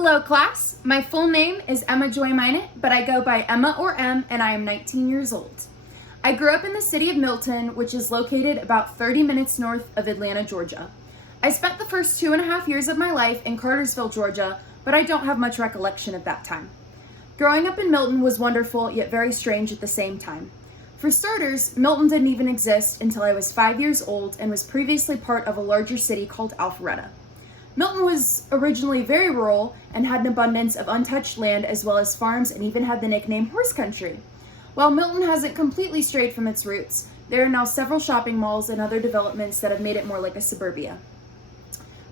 Hello class, my full name is Emma Joy Mynatt, but I go by Emma or M, and I am 19 years old. I grew up in the city of Milton, which is located about 30 minutes north of Atlanta, Georgia. I spent the first 2.5 years of my life in Cartersville, Georgia, but I don't have much recollection of that time. Growing up in Milton was wonderful, yet very strange at the same time. For starters, Milton didn't even exist until I was 5 years old and was previously part of a larger city called Alpharetta. Milton was originally very rural and had an abundance of untouched land as well as farms, and even had the nickname horse country. While Milton hasn't completely strayed from its roots, there are now several shopping malls and other developments that have made it more like a suburbia.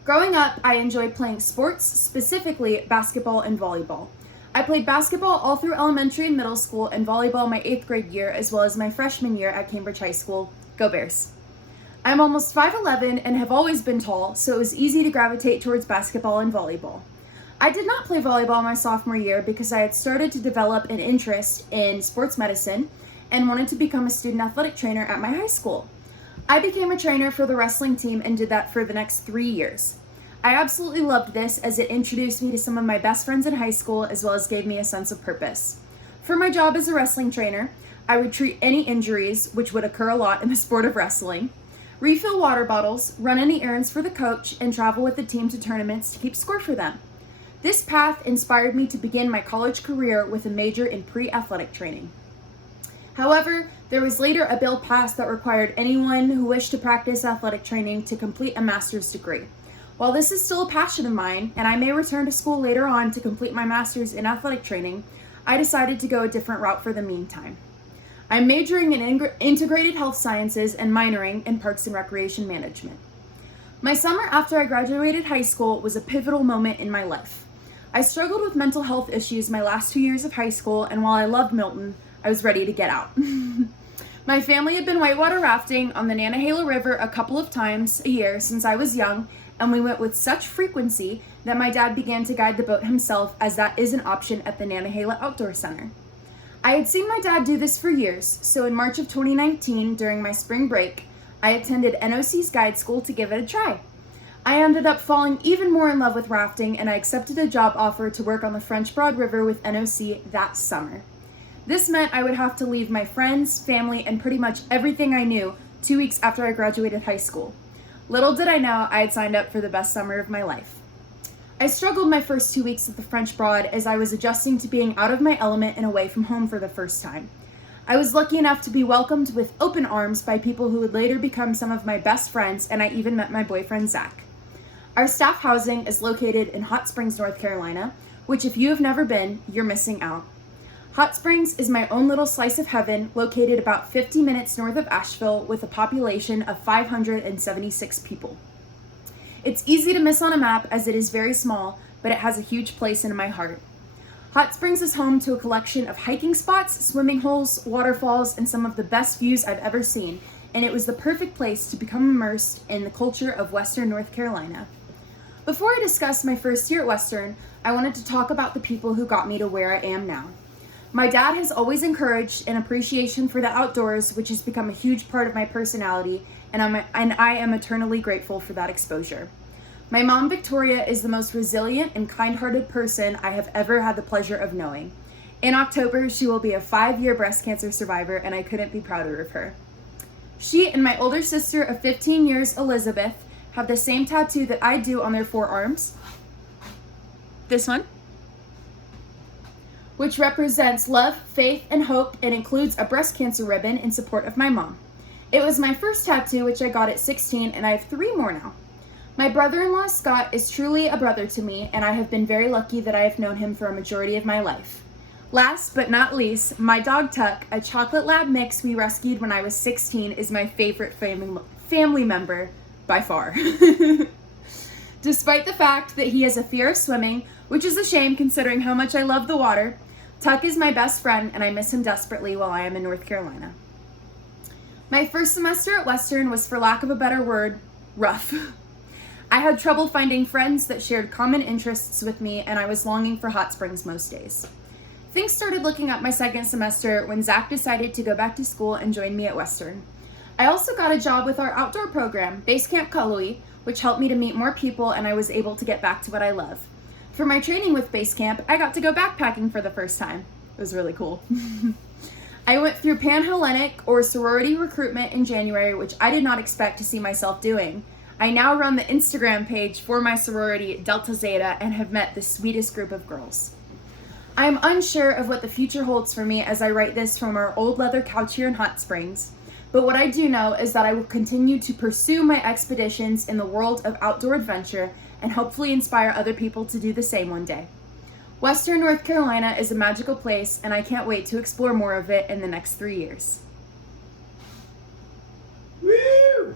Growing up, I enjoyed playing sports, specifically basketball and volleyball. I played basketball all through elementary and middle school, and volleyball my 8th grade year as well as my freshman year at Cambridge High School. Go Bears! I'm almost 5'11" and have always been tall, so it was easy to gravitate towards basketball and volleyball. I did not play volleyball my sophomore year because I had started to develop an interest in sports medicine and wanted to become a student athletic trainer at my high school. I became a trainer for the wrestling team and did that for the next 3 years. I absolutely loved this as it introduced me to some of my best friends in high school as well as gave me a sense of purpose. For my job as a wrestling trainer, I would treat any injuries, which would occur a lot in the sport of wrestling, refill water bottles, run any errands for the coach, and travel with the team to tournaments to keep score for them. This path inspired me to begin my college career with a major in pre-athletic training. However, there was later a bill passed that required anyone who wished to practice athletic training to complete a master's degree. While this is still a passion of mine, and I may return to school later on to complete my master's in athletic training, I decided to go a different route for the meantime. I'm majoring in integrated health sciences and minoring in parks and recreation management. My summer after I graduated high school was a pivotal moment in my life. I struggled with mental health issues my last 2 years of high school, and while I loved Milton, I was ready to get out. My family had been whitewater rafting on the Nantahala River a couple of times a year since I was young, and we went with such frequency that my dad began to guide the boat himself, as that is an option at the Nantahala Outdoor Center. I had seen my dad do this for years, so in March of 2019, during my spring break, I attended NOC's guide school to give it a try. I ended up falling even more in love with rafting, and I accepted a job offer to work on the French Broad River with NOC that summer. This meant I would have to leave my friends, family, and pretty much everything I knew 2 weeks after I graduated high school. Little did I know I had signed up for the best summer of my life. I struggled my first 2 weeks at the French Broad as I was adjusting to being out of my element and away from home for the first time. I was lucky enough to be welcomed with open arms by people who would later become some of my best friends, and I even met my boyfriend Zach. Our staff housing is located in Hot Springs, North Carolina, which if you have never been, you're missing out. Hot Springs is my own little slice of heaven, located about 50 minutes north of Asheville with a population of 576 people. It's easy to miss on a map as it is very small, but it has a huge place in my heart. Hot Springs is home to a collection of hiking spots, swimming holes, waterfalls, and some of the best views I've ever seen, and it was the perfect place to become immersed in the culture of Western North Carolina. Before I discuss my first year at Western, I wanted to talk about the people who got me to where I am now. My dad has always encouraged an appreciation for the outdoors, which has become a huge part of my personality, and I am eternally grateful for that exposure. My mom, Victoria, is the most resilient and kind-hearted person I have ever had the pleasure of knowing. In October, she will be a 5-year breast cancer survivor, and I couldn't be prouder of her. She and my older sister of 15 years, Elizabeth, have the same tattoo that I do on their forearms. This one, which represents love, faith, and hope, and includes a breast cancer ribbon in support of my mom. It was my first tattoo, which I got at 16, and I have 3 more now. My brother-in-law, Scott, is truly a brother to me, and I have been very lucky that I have known him for a majority of my life. Last but not least, my dog Tuck, a chocolate lab mix we rescued when I was 16, is my favorite family member by far. Despite the fact that he has a fear of swimming, which is a shame considering how much I love the water, Tuck is my best friend, and I miss him desperately while I am in North Carolina. My first semester at Western was, for lack of a better word, rough. I had trouble finding friends that shared common interests with me, and I was longing for Hot Springs most days. Things started looking up my second semester when Zach decided to go back to school and join me at Western. I also got a job with our outdoor program, Base Camp Cullowhee, which helped me to meet more people, and I was able to get back to what I love. For my training with base camp, I got to go backpacking for the first time. It was really cool. I went through Panhellenic or sorority recruitment in January, which I did not expect to see myself doing. I now run the Instagram page for my sorority, Delta Zeta, and have met the sweetest group of girls. I am unsure of what the future holds for me as I write this from our old leather couch here in Hot Springs, but what I do know is that I will continue to pursue my expeditions in the world of outdoor adventure and hopefully inspire other people to do the same one day. Western North Carolina is a magical place, and I can't wait to explore more of it in the next 3 years. Woo!